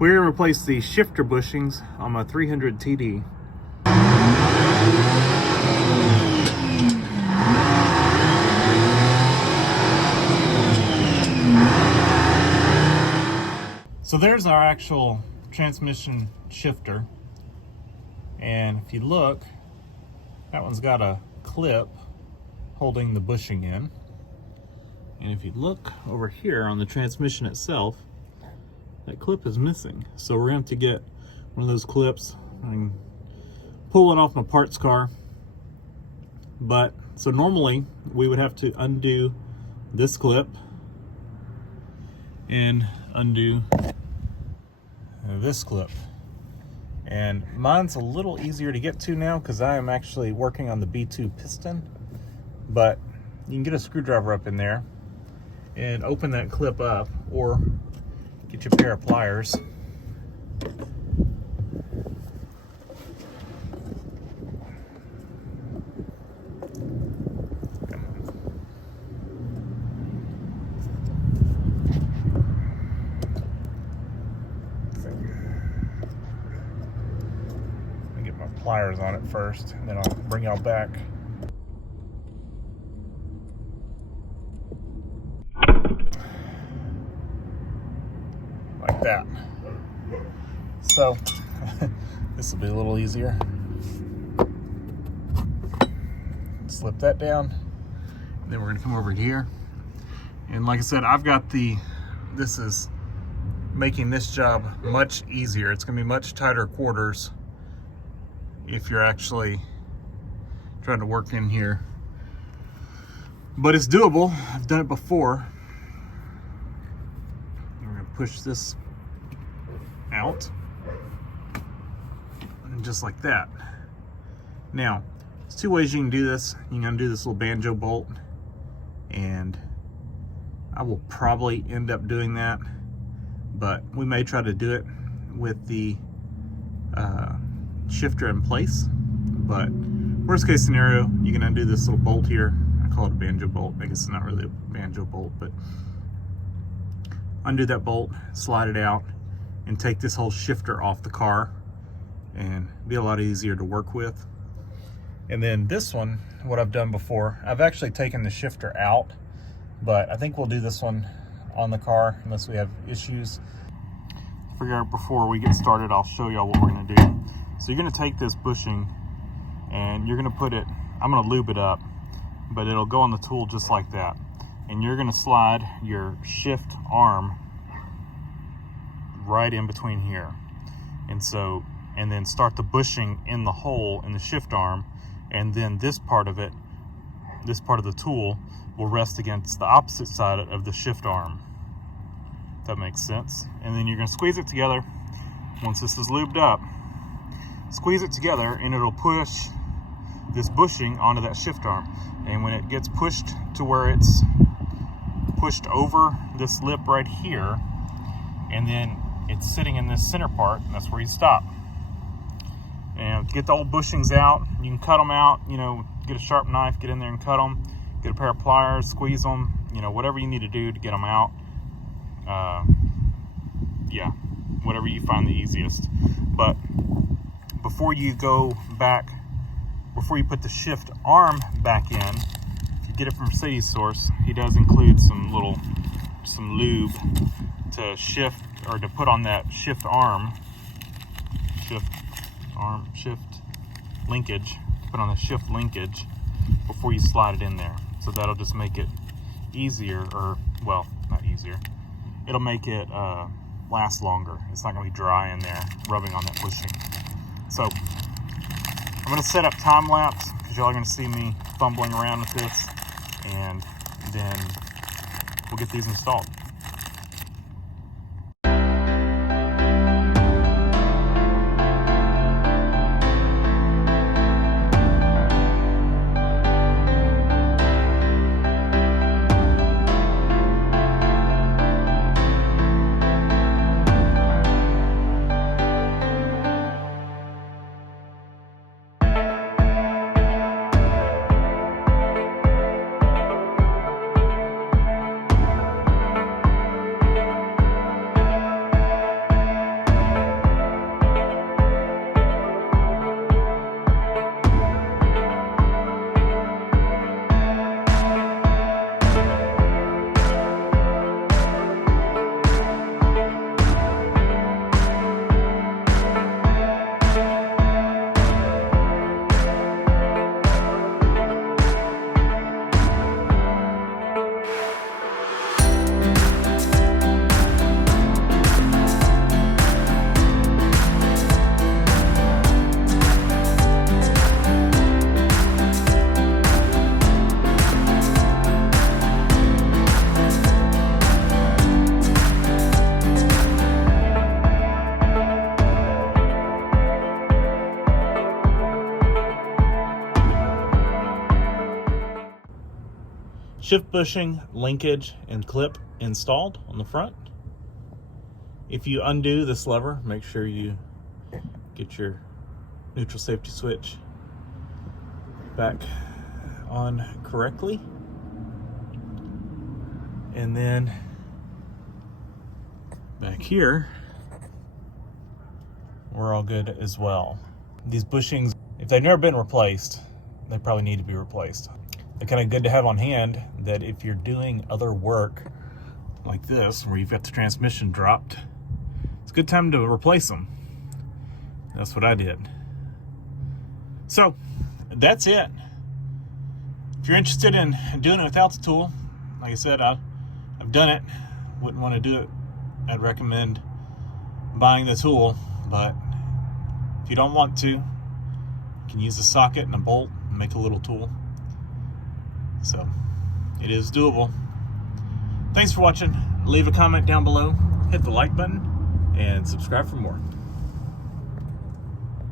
We're going to replace the shifter bushings on my 300 TD. So there's our actual transmission shifter. And if you look, that one's got a clip holding the bushing in. And if you look over here on the transmission itself, that clip is missing. So we're going to have to get one of those clips and pull it off my parts car. But so normally we would have to undo this clip and undo this clip. And mine's a little easier to get to now because I am actually working on the B2 piston. But you can get a screwdriver up in there and open that clip up, or get your pair of pliers. Let me get my pliers on it first, and then I'll bring y'all back. Like that. So this will be a little easier. Slip that down, and then we're gonna come over here. And like I said, I've got this is making this job much easier. It's gonna be much tighter quarters if you're actually trying to work in here. But it's doable. I've done it before. Push this out, and just like that. Now, there's two ways you can do this. You can undo this little banjo bolt, and I will probably end up doing that, but we may try to do it with the shifter in place. But worst case scenario, you can undo this little bolt here. I call it a banjo bolt. I guess it's not really a banjo bolt, but undo that bolt, slide it out, and take this whole shifter off the car, and be a lot easier to work with. And then this one, what I've done before, I've actually taken the shifter out, but I think we'll do this one on the car unless we have issues. Figure out before we get started, I'll show y'all what we're gonna do. So you're gonna take this bushing and you're gonna put it, I'm gonna lube it up, but it'll go on the tool just like that. And you're gonna slide your shift arm right in between here. And then start the bushing in the hole in the shift arm, and then this part of it, this part of the tool will rest against the opposite side of the shift arm. If that makes sense. And then you're gonna squeeze it together. Once this is lubed up, squeeze it together and it'll push this bushing onto that shift arm. And when it gets pushed to where it's pushed over this lip right here, and then it's sitting in this center part, and that's where you stop. And get the old bushings out. You can cut them out, you know, get a sharp knife, get in there and cut them, get a pair of pliers, squeeze them, you know, whatever you need to do to get them out. Yeah, whatever you find the easiest. But before you go back, before you put the shift arm back in, get it from Mercedes source, he does include some lube to shift, or to put on that shift linkage, put on the shift linkage before you slide it in there. So that'll just make it easier, or well, not easier, it'll make it last longer. It's not gonna be dry in there rubbing on that bushing. So I'm gonna set up time lapse because y'all are gonna see me fumbling around with this, and then we'll get these installed. shift bushing, linkage, and clip installed on the front. If you undo this lever, make sure you get your neutral safety switch back on correctly. And then back here, we're all good as well. These bushings, if they've never been replaced, they probably need to be replaced. They're kind of good to have on hand, that if you're doing other work like this, where you've got the transmission dropped, it's a good time to replace them. That's what I did. So that's it. If you're interested in doing it without the tool, like I said, I've done it. Wouldn't want to do it. I'd recommend buying the tool, but if you don't want to, you can use a socket and a bolt and make a little tool. So it is doable. Thanks for watching. Leave a comment down below, hit the like button, and subscribe for more.